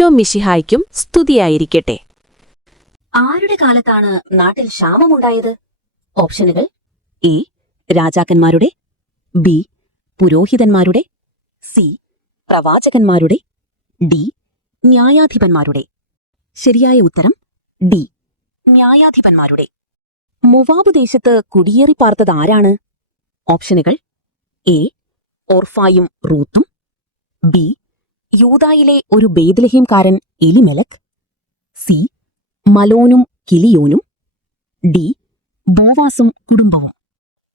ഈശോ മിശിഹായ്ക്കും സ്തുതിയായിരിക്കട്ടെ. ആരുടെ കാലത്താണ് നാട്ടിൽ ക്ഷാമമുണ്ടായത്? ഓപ്ഷനുകൾ: എ. രാജാക്കന്മാരുടെ, ബി. പുരോഹിതന്മാരുടെ, സി. പ്രവാചകന്മാരുടെ, ഡി. ന്യായാധിപന്മാരുടെ. ശരിയായ ഉത്തരം ഡി. ന്യായാധിപന്മാരുടെ. മൊവാബ് ദേശത്ത് കുടിയേറി പാർത്തത് ആരാണ്? ഓപ്ഷനുകൾ: എ. ഓർഫായും റൂത്തും, ബി. യൂദായിലെ ഒരു ബേത്ലഹേംകാരൻ എലിമെലക്, സി. മലോനും കിലിയോനും, ഡി. ബോവാസും കുടുംബവും.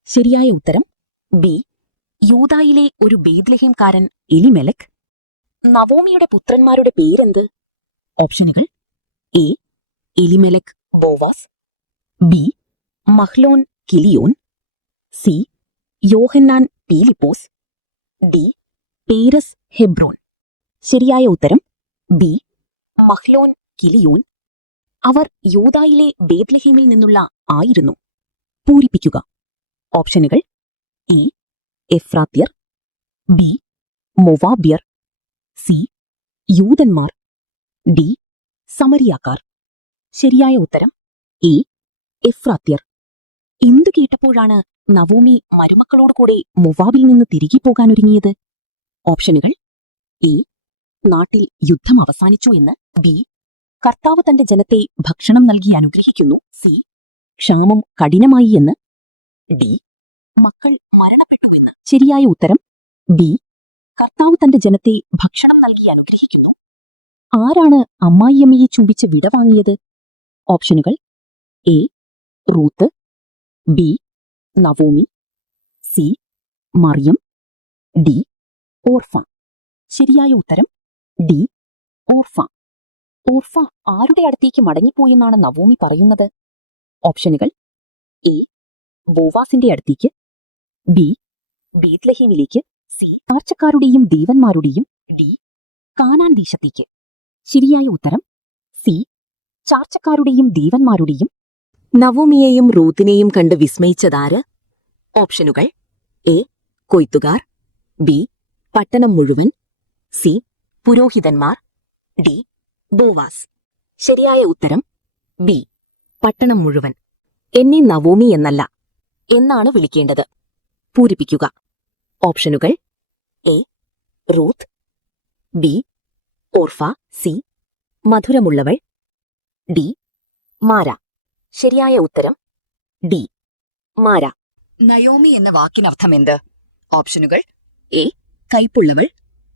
ശരിയായ ഉത്തരം ബി. യൂദായിലെ ഒരു ബേത്ലഹേംകാരൻ എലിമെലക്. നവോമിയുടെ പുത്രന്മാരുടെ പേരെന്ത്? ഓപ്ഷനുകൾ: A. Elimelech Boaz, B. Mahlon Chilion, C. യോഹന്നാൻ പീലിപ്പോസ്, ഡി. Perez Hebron. ശരിയായ ഉത്തരം ബി. മഹ്ലോൻ കിലിയോൻ. അവർ യൂദായിലെ ബേത്ലഹേമിൽ നിന്നുള്ള ആയിരുന്നു. പൂരിപ്പിക്കുക. ഓപ്ഷനുകൾ: എ. എഫ്രാത്യർ, ബി. മൊവാബ്യർ, സി. യൂദന്മാർ, ഡി. സമരിയാക്കാർ. ശരിയായ ഉത്തരം എ. എഫ്രാത്യർ. എന്തു കേട്ടപ്പോഴാണ് നവോമി മരുമക്കളോട് കൂടെ മൊവാബിൽ നിന്ന് തിരികെ പോകാനൊരുങ്ങിയത്? ഓപ്ഷനുകൾ: എ. നാട്ടിൽ യുദ്ധം അവസാനിച്ചു എന്ന്, ബി. കർത്താവ് തന്റെ ജനത്തെ ഭക്ഷണം നൽകി അനുഗ്രഹിക്കുന്നു, സി. ക്ഷാമം കഠിനമായി എന്ന്, ഡി. മക്കൾ മരണപ്പെട്ടുവെന്ന്. ശരിയായ ഉത്തരം ബി. കർത്താവ് തന്റെ ജനത്തെ ഭക്ഷണം നൽകി അനുഗ്രഹിക്കുന്നു. ആരാണ് അമ്മായിയമ്മയെ ചുംബിച്ച് വിട വാങ്ങിയത്? ഓപ്ഷനുകൾ: A. Ruth, B. Naomi, C. മറിയം, ഡി. ഓർഫ. ശരിയായ ഉത്തരം ഡി. ഓർഫ. ഓർഫ ആരുടെ അടുത്തേക്ക് മടങ്ങിപ്പോയെന്നാണ് നവോമി പറയുന്നത്? ഓപ്ഷനുകൾ: എ. ബോവാസിന്റെ അടുത്തേക്ക്, ബി. ബേത്ലഹേമിലേക്ക്, സി. ചാർച്ചക്കാരുടെയും ദേവന്മാരുടെയും, ഡി. കാനാൻ ദേശത്തേക്ക്. ശരിയായ ഉത്തരം സി. ചാർച്ചക്കാരുടെയും ദേവന്മാരുടെയും. നവോമിയെയും റൂത്തിനെയും കണ്ട് വിസ്മയിച്ചതാര്? ഓപ്ഷനുകൾ: എ. കൊയ്ത്തുകാർ, ബി. പട്ടണം മുഴുവൻ, സി. പുരോഹിതന്മാർ, ഡി. ബോവാസ്. ശരിയായ ഉത്തരം ബി. പട്ടണം മുഴുവൻ. എന്നെ നവോമി എന്നല്ല, എന്നാണ് വിളിക്കേണ്ടത്. പൂരിപ്പിക്കുക. ഓപ്ഷനുകൾ: A. Ruth, B. Orpah, C. മധുരമുള്ളവൾ, ഡി. മാര. ശരിയായ ഉത്തരം ഡി. മാര. നയോമി എന്ന വാക്കിനർത്ഥമെന്ത്? ഓപ്ഷനുകൾ: എ. കൈപ്പുള്ളവൾ,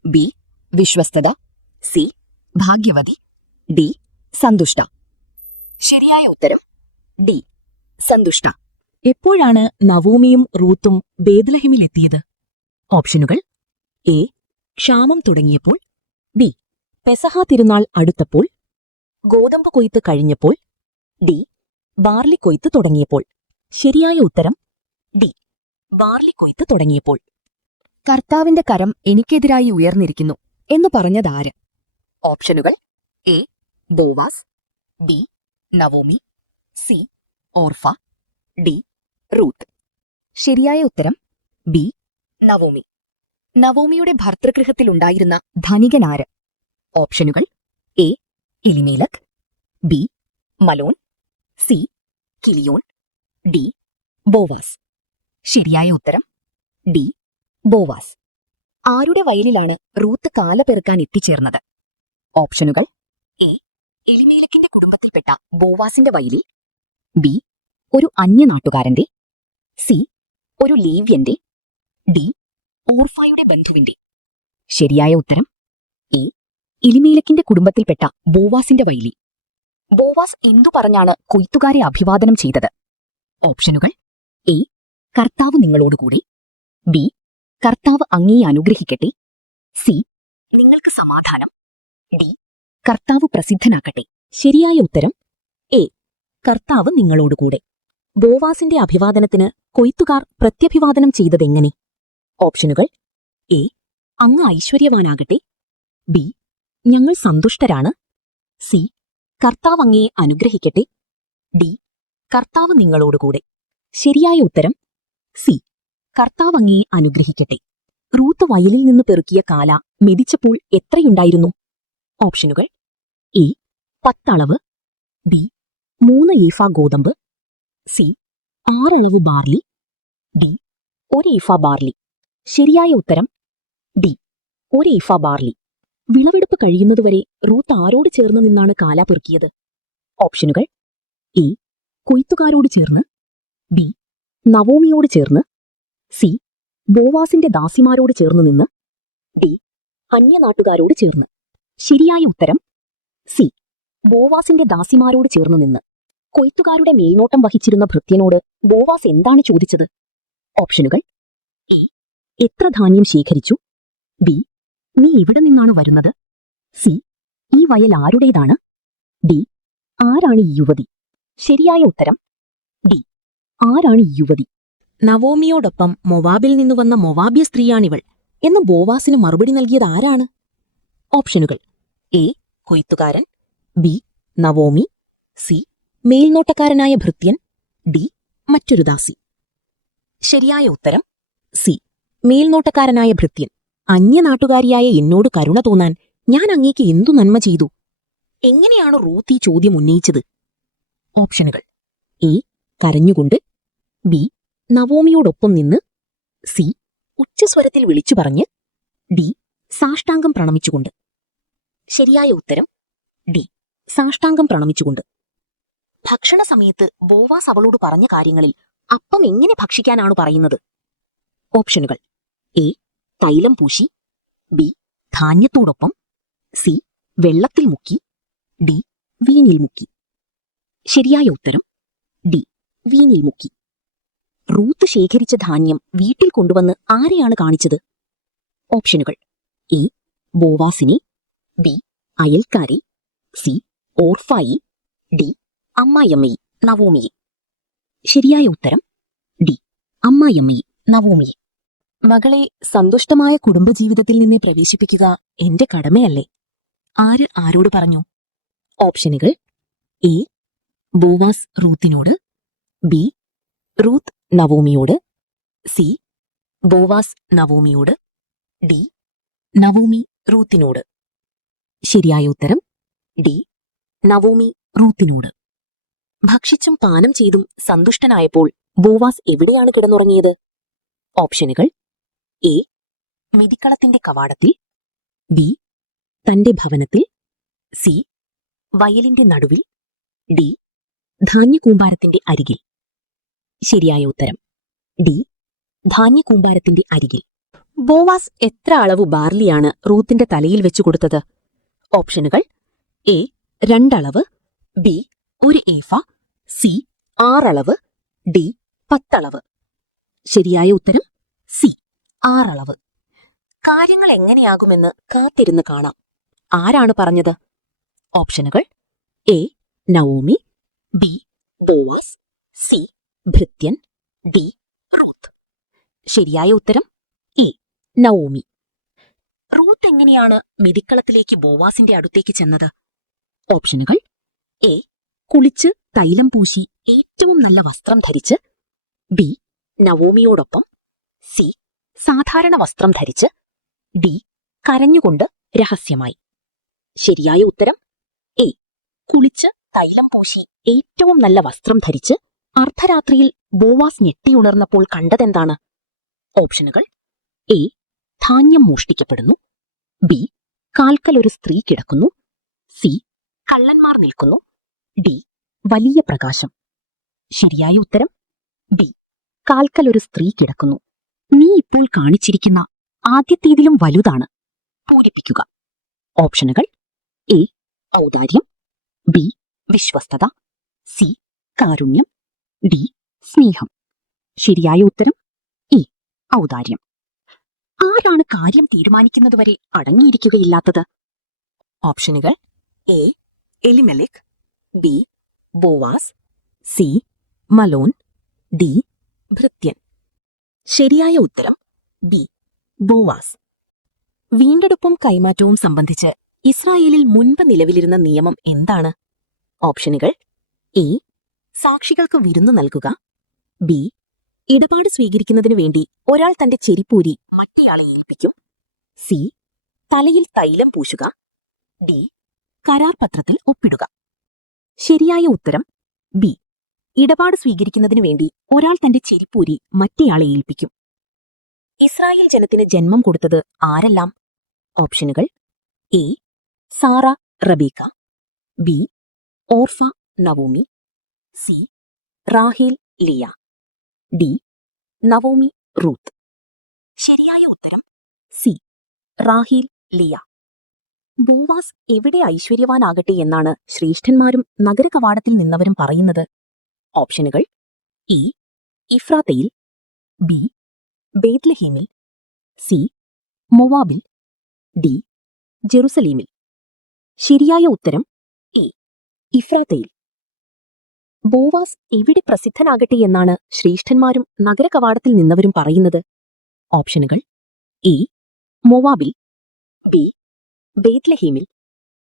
ബി. വിശ്വസ്തത, സി. ഭാഗ്യവതി, ഡി. സന്തുഷ്ട. ശരിയായ ഉത്തരം ഡി. സന്തുഷ്ട. എപ്പോഴാണ് നവോമിയും റൂത്തും ബേത്ലഹേമിലെത്തിയത്? ഓപ്ഷനുകൾ: എ. ക്ഷാമം തുടങ്ങിയപ്പോൾ, ബി. പെസഹ തിരുനാൾ അടുത്തപ്പോൾ, ഗോതമ്പ് കൊയ്ത്ത് കഴിഞ്ഞപ്പോൾ, ഡി. ബാർലി കൊയ്ത്ത് തുടങ്ങിയപ്പോൾ. ശരിയായ ഉത്തരം ഡി. ബാർലി കൊയ്ത്ത് തുടങ്ങിയപ്പോൾ. കർത്താവിന്റെ കരം എനിക്കെതിരായി ഉയർന്നിരിക്കുന്നു എന്ന് പറഞ്ഞതാര്? ഓപ്ഷനുകൾ: A. Boaz, B. Naomi, C. Orpah, D. Ruth. ശരിയായ ഉത്തരം ബി. നവോമി. നവോമിയുടെ ഭർതൃഗൃഹത്തിലുണ്ടായിരുന്ന ധനികനാര്? ഓപ്ഷനുകൾ: A. Elimelech, B. Mahlon, C. Chilion, D. Boaz. ശരിയായ ഉത്തരം ഡി. ബോവാസ്. ആരുടെ വയലിലാണ് റൂത്ത് കാല പെറുക്കാൻ എത്തിച്ചേർന്നത്? ഓപ്ഷനുകൾ: എ. എലിമേലക്കിന്റെ കുടുംബത്തിൽപ്പെട്ട ബോവാസിന്റെ വയലിൽ, ബി. ഒരു അന്യനാട്ടുകാരന്റെ, സി. ഒരു ലേവ്യന്റെ, ഡി. ഓർഫായുടെ ബന്ധുവിന്റെ. ശരിയായ ഉത്തരം എ. എലിമേലക്കിന്റെ കുടുംബത്തിൽപ്പെട്ട ബോവാസിന്റെ വയലിൽ. ബോവാസ് എന്തു പറഞ്ഞാണ് കൊയ്ത്തുകാരെ അഭിവാദനം ചെയ്തത്? ഓപ്ഷനുകൾ: എ. കർത്താവ് നിങ്ങളോടുകൂടി, ബി. കർത്താവ് അങ്ങയെ അനുഗ്രഹിക്കട്ടെ, സി. നിങ്ങൾക്ക് സമാധാനം, ഡി. കർത്താവ് പ്രസിദ്ധനാക്കട്ടെ. ശരിയായ ഉത്തരം എ. കർത്താവ് നിങ്ങളോടുകൂടെ. ബോവാസിന്റെ അഭിവാദനത്തിന് കൊയ്ത്തുകാർ പ്രത്യഭിവാദനം ചെയ്തതെങ്ങനെ? ഓപ്ഷനുകൾ: എ. അങ്ങ് ഐശ്വര്യവാനാകട്ടെ, ബി. ഞങ്ങൾ സന്തുഷ്ടരാണ്, സി. കർത്താവ് അങ്ങയെ അനുഗ്രഹിക്കട്ടെ, ഡി. കർത്താവ് നിങ്ങളോടുകൂടെ. ശരിയായ ഉത്തരം സി. കർത്താവ് അങ്ങയെ അനുഗ്രഹിക്കട്ടെ. റൂത്ത് വയലിൽ നിന്ന് പെറുക്കിയ കാല മെതിച്ചപ്പോൾ എത്രയുണ്ടായിരുന്നു? ഓപ്ഷനുകൾ: എ 10 അളവ്, ബി 3 ഈഫ ഗോതമ്പ്, സി 6 അളവ് ബാർലി, ഡി 1 ഈഫ ബാർലി. ശരിയായ ഉത്തരം ഡി 1 ഈഫ ബാർലി. വിളവെടുപ്പ് കഴിയുന്നതുവരെ റൂത്ത് ആരോട് ചേർന്ന് നിന്നാണ് കാല പെറുക്കിയത്? ഓപ്ഷനുകൾ: എ കൊയ്ത്തുകാരോട് ചേർന്ന്, ബി നവോമിയോട് ചേർന്ന്, സി ബോവാസിന്റെ ദാസിമാരോട് ചേർന്ന് നിന്ന്, ഡി അന്യനാട്ടുകാരോട് ചേർന്ന്. ശരിയായ ഉത്തരം സി ബോവാസിന്റെ ദാസിമാരോട് ചേർന്ന് നിന്ന്. കൊയ്ത്തുകാരുടെ മേൽനോട്ടം വഹിച്ചിരുന്ന ഭൃത്യനോട് ബോവാസ് എന്താണ് ചോദിച്ചത്? ഓപ്ഷനുകൾ: എ എത്ര ധാന്യം ശേഖരിച്ചു, ബി നീ ഇവിടെ നിന്നാണ് വരുന്നത്, സി ഈ വയൽ ആരുടേതാണ്, ഡി ആരാണ് ഈ യുവതി. ശരിയായ ഉത്തരം ഡി ആരാണ് ഈ യുവതി. നവോമിയോടൊപ്പം മൊവാബിൽ നിന്നു വന്ന മൊവാബ്യ സ്ത്രീയാണിവൾ എന്ന് ബോവാസിന് മറുപടി നൽകിയത് ആരാണ്? ഓപ്ഷനുകൾ: എ കൊയ്ത്തുകാരൻ, ബി നവോമി, സി മേൽനോട്ടക്കാരനായ ഭൃത്യൻ, ഡി മറ്റൊരു ദാസി. ശരിയായ ഉത്തരം സി മേൽനോട്ടക്കാരനായ ഭൃത്യൻ. അന്യനാട്ടുകാരിയായ എന്നോട് കരുണ തോന്നാൻ ഞാൻ അങ്ങേക്ക് എന്തു നന്മ ചെയ്തു? എങ്ങനെയാണ് റൂത്ത് ഈ ചോദ്യം ഉന്നയിച്ചത്? ഓപ്ഷനുകൾ: എ കരഞ്ഞുകൊണ്ട്, ബി നവോമിയോടൊപ്പം നിന്ന്, സി ഉച്ചസ്വരത്തിൽ വിളിച്ചു പറഞ്ഞ്, ഡി സാഷ്ടാംഗം പ്രണമിച്ചുകൊണ്ട്. ശരിയായ ഉത്തരം ഡി സാഷ്ടാംഗം പ്രണമിച്ചുകൊണ്ട്. ഭക്ഷണ സമയത്ത് ബോവാസ് അവളോട് പറഞ്ഞ കാര്യങ്ങളിൽ അപ്പം എങ്ങനെ ഭക്ഷിക്കാനാണ് പറയുന്നത്? ഓപ്ഷനുകൾ: എ തൈലം പൂശി, ബി ധാന്യത്തോടൊപ്പം, സി വെള്ളത്തിൽ മുക്കി, ഡി വീഞ്ഞിൽ മുക്കി. ശരിയായ ഉത്തരം ഡി വീഞ്ഞിൽ മുക്കി. റൂത്ത് ശേഖരിച്ച ധാന്യം വീട്ടിൽ കൊണ്ടുവന്ന് ആരെയാണ് കാണിച്ചത്? ഓപ്ഷനുകൾ: എ ബോവാസിനെ, ബി അയൽക്കാരെ, സി ഓർഫായി, ഡി അമ്മായിയമ്മയെ നവോമിയെ. ശരിയായ ഉത്തരം ഡി അമ്മായിയമ്മയെ നവോമിയെ. മകളെ സന്തുഷ്ടമായ കുടുംബജീവിതത്തിൽ നിന്നെ പ്രവേശിപ്പിക്കുക എന്റെ കടമയല്ലേ? ആര് ആരോട് പറഞ്ഞു? ഓപ്ഷനുകൾ: എ ബോവാസ് റൂത്തിനോട്, ബി റൂത്ത് നവോമിയോട്, സി ബോവാസ് നവോമിയോട്, ഡി നവോമി റൂത്തിനോട്. ശരിയായ ഉത്തരം ഡി നവോമി റൂത്തിനോട്. ഭക്ഷിച്ചും പാനം ചെയ്തും സന്തുഷ്ടനായപ്പോൾ ബോവാസ് എവിടെയാണ് കിടന്നുറങ്ങിയത്? ഓപ്ഷനുകൾ: എ മെതിക്കളത്തിന്റെ കവാടത്തിൽ, ബി തന്റെ ഭവനത്തിൽ, സി വയലിന്റെ നടുവിൽ, ഡി ധാന്യകൂമ്പാരത്തിന്റെ അരികിൽ. ശരിയായ ഉത്തരം ഡി ധാന്യകൂമ്പാരത്തിന്റെ അരികിൽ. ബോവാസ് എത്ര അളവ് ബാർലിയാണ് റൂത്തിന്റെ തലയിൽ വെച്ചു കൊടുത്തത്? ഓപ്ഷനുകൾ: എ 2 അളവ്, ബി 1 ഈഫ, സി 6 അളവ്, ഡി 10 അളവ്. ശരിയായ ഉത്തരം സി 6 അളവ്. കാര്യങ്ങൾ എങ്ങനെയാകുമെന്ന് കാത്തിരുന്ന് കാണാം. ആരാണ് പറഞ്ഞത്? ഓപ്ഷനുകൾ: A Naomi, B Boaz, C ഭൃത്യൻ, ഡി റൂത്ത്. ശരിയായ ഉത്തരം എ നവോമി. റൂത്ത് എങ്ങനെയാണ് മെതിക്കളത്തിലേക്ക് ബോവാസിന്റെ അടുത്തേക്ക് ചെന്നത്? ഓപ്ഷനുകൾ: എ കുളിച്ച് തൈലം പൂശി ഏറ്റവും നല്ല വസ്ത്രം ധരിച്ച്, ബി നവോമിയോടൊപ്പം, സി സാധാരണ വസ്ത്രം ധരിച്ച്, ഡി കരഞ്ഞുകൊണ്ട് രഹസ്യമായി. ശരിയായ ഉത്തരം എ കുളിച്ച് തൈലം പൂശി ഏറ്റവും നല്ല വസ്ത്രം ധരിച്ച് അർദ്ധരാത്രിയിൽ ബോവാസ് ഞെട്ടിയുണർന്നപ്പോൾ കണ്ടതെന്താണ്? ഓപ്ഷനുകൾ: എ ധാന്യം മോഷ്ടിക്കപ്പെടുന്നു, ബി കാൽക്കൽ ഒരു സ്ത്രീ കിടക്കുന്നു, സി കള്ളന്മാർ നിൽക്കുന്നു, ഡി വലിയ പ്രകാശം. ശരിയായ ഉത്തരം ബി കാൽക്കൽ ഒരു സ്ത്രീ കിടക്കുന്നു. നീ ഇപ്പോൾ കാണിച്ചിരിക്കുന്ന ആദ്യത്തേതിലും വലുതാണ്. പൂരിപ്പിക്കുക. ഓപ്ഷനുകൾ: എ ഔദാര്യം, ബി വിശ്വസ്തത, സി കാരുണ്യം, ഡി സ്നേഹം. ശരിയായ ഉത്തരം എ ഔദാര്യം. ആരാണ് കാര്യം തീരുമാനിക്കുന്നതുവരെ അടങ്ങിയിരിക്കുകയില്ലാത്തത്? ഓപ്ഷനുകൾ: A Elimelech, B Boaz, C Mahlon, D ഭൃത്യൻ. ശരിയായ ഉത്തരം ബി ബോവാസ്. വീണ്ടെടുപ്പും കൈമാറ്റവും സംബന്ധിച്ച് ഇസ്രായേലിൽ മുൻപ് നിലവിലിരുന്ന നിയമം എന്താണ്? ഓപ്ഷനുകൾ: എ സാക്ഷികൾക്ക് വിരുന്നു നൽകുക, ബി ഇടപാട് സ്വീകരിക്കുന്നതിനു വേണ്ടി ഒരാൾ തന്റെ ചെരിപ്പൂരി മറ്റേയാളെ ഏൽപ്പിക്കും, സി തലയിൽ തൈലം പൂശുക, ഡി കരാർ പത്രത്തിൽ ഒപ്പിടുക. ശരിയായ ഉത്തരം ബി. ഇടപാട് സ്വീകരിക്കുന്നതിനു വേണ്ടി ഒരാൾ തന്റെ ചെരിപ്പൂരി മറ്റേയാളെ ഏൽപ്പിക്കും. ഇസ്രായേൽ ജനത്തിന് ജന്മം കൊടുത്തത് ആരെല്ലാം? ഓപ്ഷനുകൾ: A. Sarah Rebecca, B. Orpah Naomi, C. റാഹേൽ ലിയ, ഡി. Naomi Ruth. ശരിയായ ഉത്തരം സി. റാഹേൽ ലിയ. ബോവാസ് എവിടെ ഐശ്വര്യവാനാകട്ടെ എന്നാണ് ശ്രേഷ്ഠന്മാരും നഗരകവാടത്തിൽ നിന്നവരും പറയുന്നത്? ഓപ്ഷനുകൾ: എ. ഇഫ്രാത്തയിൽ, ബി. ബേത്ലഹേമിൽ, സി. മൊവാബിൽ, ഡി. ജെറുസലേമിൽ. ശരിയായ ഉത്തരം എ. ഇഫ്രാത്തയിൽ. ബോവാസ് എവിടെ പ്രസിദ്ധനാകട്ടെ എന്നാണ് ശ്രേഷ്ഠന്മാരും നഗരകവാടത്തിൽ നിന്നവരും പറയുന്നത്? ഓപ്ഷനുകൾ: എ. മൊവാബിൽ, ബി. ബേത്ലഹേമിൽ,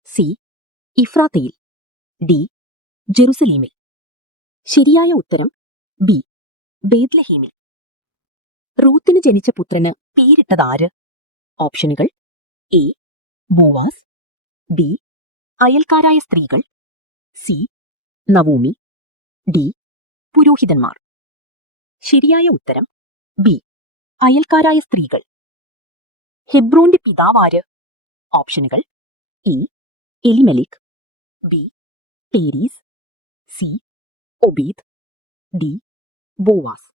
സി. ഇഫ്രാത്തയിൽ, ഡി. ജെറുസലേമിൽ. ശരിയായ ഉത്തരം ബി. ബേത്ലഹേമിൽ. റൂത്തിന് ജനിച്ച പുത്രന് പേരിട്ടതാര്? ഓപ്ഷനുകൾ: എ. Boaz, B. അയൽക്കാരായ സ്ത്രീകൾ, സി. Naomi, D. പുരോഹിതന്മാർ. ശരിയായ ഉത്തരം ബി. അയൽക്കാരായ സ്ത്രീകൾ. ഹെബ്രോന്റെ പിതാവാര്? ഓപ്ഷനുകൾ: A. Elimelech, B. Perez, C. Obed, D. Boaz.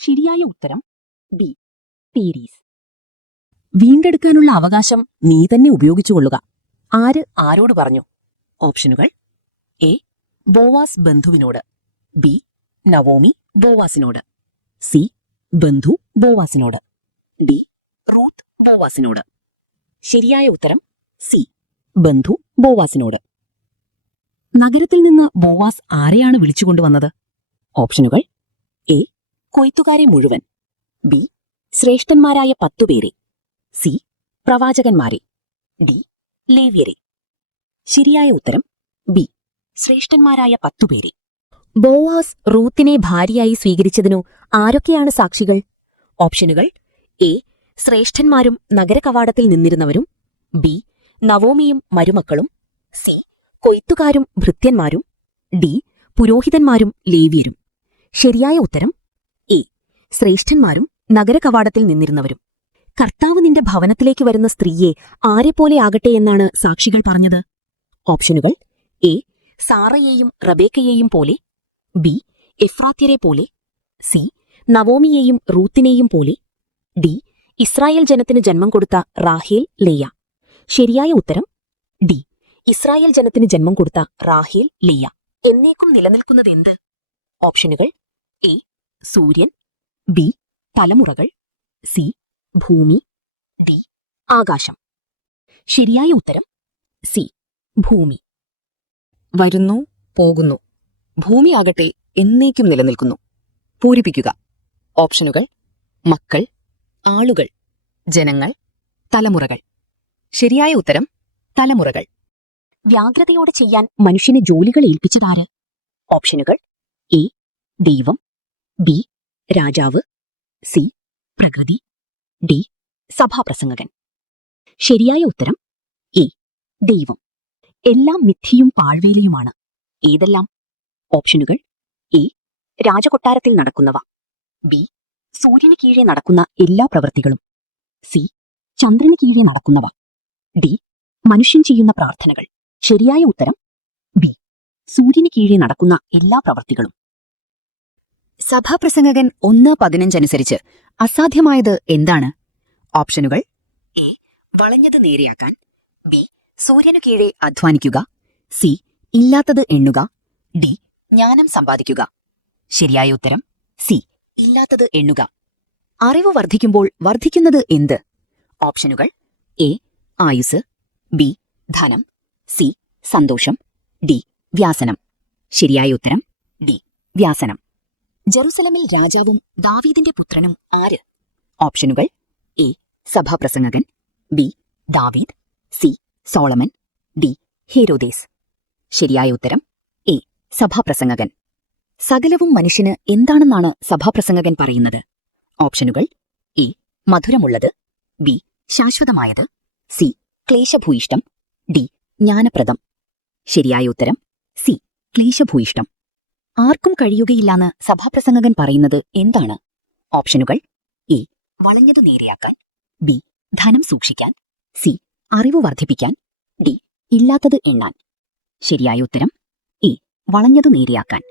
ശരിയായ ഉത്തരം ബി. പേരീസ്. വീണ്ടെടുക്കാനുള്ള അവകാശം നീ തന്നെ ഉപയോഗിച്ചുകൊള്ളുക. ആര് ആരോട് പറഞ്ഞു? ഓപ്ഷനുകൾ: എ. ബോവാസ് ബന്ധുവിനോട്, ബി. നവോമി ബോവാസിനോട്, സി. ബന്ധു ബോവാസിനോട്, ഡി. റൂത്ത് ബോവാസിനോട്. ശരിയായ ഉത്തരം സി. ബന്ധു ബോവാസിനോട്. നഗരത്തിൽ നിന്ന് ബോവാസ് ആരെയാണ് വിളിച്ചുകൊണ്ടുവന്നത്? ഓപ്ഷനുകൾ: എ. കൊയ്ത്തുകാരെ മുഴുവൻ, ബി. ശ്രേഷ്ഠന്മാരായ 10 പേരെ, സി. പ്രവാചകന്മാരെ, ഡി. ലേവ്യരെ. ശരിയായ ഉത്തരം ബി. ശ്രേഷ്ഠന്മാരായ 10 പേരെ. ബോവാസ് റൂത്തിനെ ഭാര്യയായി സ്വീകരിച്ചതിനു ആരൊക്കെയാണ് സാക്ഷികൾ? ഓപ്ഷനുകൾ: എ. ശ്രേഷ്ഠന്മാരും നഗരകവാടത്തിൽ നിന്നിരുന്നവരും, ബി. നവോമിയും മരുമക്കളും, സി. കൊയ്ത്തുകാരും ഭൃത്യന്മാരും, ഡി. പുരോഹിതന്മാരും ലേവ്യരും. ശരിയായ ഉത്തരം എ. ശ്രേഷ്ഠന്മാരും നഗരകവാടത്തിൽ നിന്നിരുന്നവരും. കർത്താവ് നിന്റെ ഭവനത്തിലേക്ക് വരുന്ന സ്ത്രീയെ ആരെപ്പോലെ ആകട്ടെ എന്നാണ് സാക്ഷികൾ പറഞ്ഞത്? ഓപ്ഷനുകൾ: എ. സാറയെയും റബേക്കയെയും പോലെ, ബി. എഫ്രാത്യരെ പോലെ, സി. നവോമിയെയും റൂത്തിനെയും പോലെ, ഡി. ഇസ്രായേൽ ജനത്തിന് ജന്മം കൊടുത്ത റാഹേൽ ലേയ. ശരിയായ ഉത്തരം ഡി. ഇസ്രായേൽ ജനത്തിന് ജന്മം കൊടുത്ത റാഹേൽ ലേയ. എന്നേക്കും നിലനിൽക്കുന്നതെന്ത്? ഓപ്ഷനുകൾ: എ. സൂര്യൻ, ബി. തലമുറകൾ, സി. ഭൂമി, ഡി. ആകാശം. ശരിയായ ഉത്തരം സി. ഭൂമി. വരുന്നു, പോകുന്നു. ഭൂമിയാകട്ടെ എന്നേക്കും നിലനിൽക്കുന്നു. പൂരിപ്പിക്കുക. ഓപ്ഷനുകൾ: മക്കൾ, ആളുകൾ, ജനങ്ങൾ, തലമുറകൾ. ശരിയായ ഉത്തരം തലമുറകൾ. വ്യാഗ്രതയോടെ ചെയ്യാൻ മനുഷ്യനെ ജോലികൾ ഏൽപ്പിച്ചതാര്? ഓപ്ഷനുകൾ: എ. ദൈവം, ബി. രാജാവ്, സി. പ്രകൃതി, ഡി. സഭാപ്രസംഗകൻ. ശരിയായ ഉത്തരം എ. ദൈവം. എല്ലാം മിഥ്യയും പാഴ്വേലയുമാണ്. ഏതെല്ലാം? ഓപ്ഷനുകൾ: എ. രാജകൊട്ടാരത്തിൽ നടക്കുന്നവ, ബി. സൂര്യന് കീഴെ നടക്കുന്ന എല്ലാ പ്രവൃത്തികളും, സി. ചന്ദ്രന് കീഴെ നടക്കുന്നവ, ഡി. മനുഷ്യൻ ചെയ്യുന്ന പ്രാർത്ഥനകൾ. ശരിയായ ഉത്തരം ബി. സൂര്യന് കീഴെ നടക്കുന്ന എല്ലാ പ്രവൃത്തികളും. സഭാപ്രസംഗകൻ 1:15 അനുസരിച്ച് അസാധ്യമായത് എന്താണ്? ഓപ്ഷനുകൾ: എ. വളഞ്ഞത് നേരെയാക്കാൻ, ബി. സൂര്യനു കീഴെ അധ്വാനിക്കുക, സി. ഇല്ലാത്തത് എണ്ണുക, ഡി. ജ്ഞാനം സമ്പാദിക്കുക. ശരിയായ ഉത്തരം സി. ഇല്ലാത്തത് എണ്ണുക. അറിവ് വർദ്ധിക്കുമ്പോൾ വർദ്ധിക്കുന്നത് എന്ത്? ഓപ്ഷനുകൾ: എ. ആയുസ്, ബി. ധനം, സി. സന്തോഷം, ഡി. വ്യാസനം. ശരിയായ ഉത്തരം ഡി. വ്യാസനം. ജെറുസലമിൽ രാജാവും ദാവീദിന്റെ പുത്രനും ആര്? ഓപ്ഷനുകൾ: എ. സഭാപ്രസംഗകൻ, ബി. ദാവീദ്, സി. Solomon, D. ഹേരോദേസ്. ശരിയായ ഉത്തരം എ. സഭാപ്രസംഗകൻ. സകലവും മനുഷ്യന് എന്താണെന്നാണ് സഭാപ്രസംഗകൻ പറയുന്നത്? ഓപ്ഷനുകൾ: എ. മധുരമുള്ളത്, ബി. ശാശ്വതമായത്, സി. ക്ലേശഭൂയിഷ്ടം, ഡി. ജ്ഞാനപ്രദം. ശരിയായ ഉത്തരം സി ക്ലേശഭൂയിഷ്ടം. ആർക്കും കഴിയുകയില്ലാന്ന് സഭാപ്രസംഗകൻ പറയുന്നത് എന്താണ്? ഓപ്ഷനുകൾ: എ വളഞ്ഞത് നേരെയാക്കാൻ, ബി ധനം സൂക്ഷിക്കാൻ, സി അറിവ് വർദ്ധിപ്പിക്കാൻ, ഡി ഇല്ലാത്തത് എണ്ണാൻ. ശരിയായ ഉത്തരം എ വളഞ്ഞതു നേരെയാക്കാൻ.